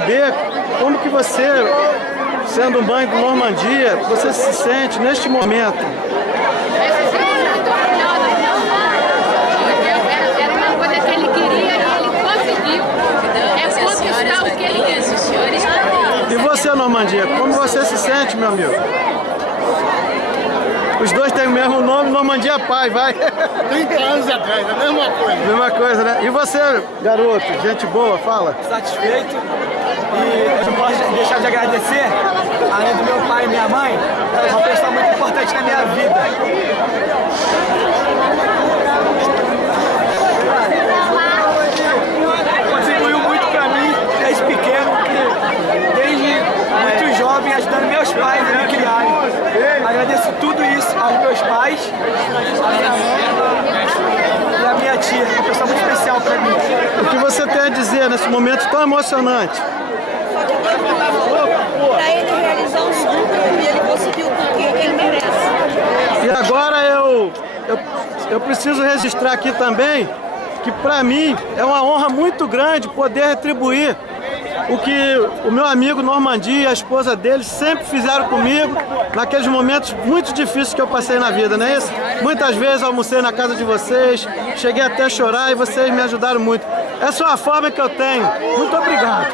saber como que você, sendo mãe do Normandia, você se sente neste momento. Era uma coisa que ele queria e ele conseguiu. É conquistar o que ele quer. E você, Normandia, como você se sente, meu amigo? Os dois têm o mesmo nome, Normandia pai, vai. 30 anos atrás, a mesma coisa. Mesma coisa, né? E você, garoto, gente boa, fala. Satisfeito e não posso deixar de agradecer, além do meu pai e minha mãe, uma pessoa muito importante na minha vida. Contribuiu muito para mim desde pequeno, desde muito jovem, ajudando meus pais a me criarem. Agradeço tudo isso aos meus pais, a minha mãe e a minha tia, uma pessoa muito especial para mim. O que você tem a dizer nesse momento tão emocionante? Para ele realizar um sonho e ele conseguiu porque ele merece. E agora eu preciso registrar aqui também que para mim é uma honra muito grande poder retribuir o que o meu amigo Normandia e a esposa dele sempre fizeram comigo naqueles momentos muito difíceis que eu passei na vida, não é isso? Muitas vezes almocei na casa de vocês, cheguei até a chorar e vocês me ajudaram muito. Essa é uma forma que eu tenho. Muito obrigado.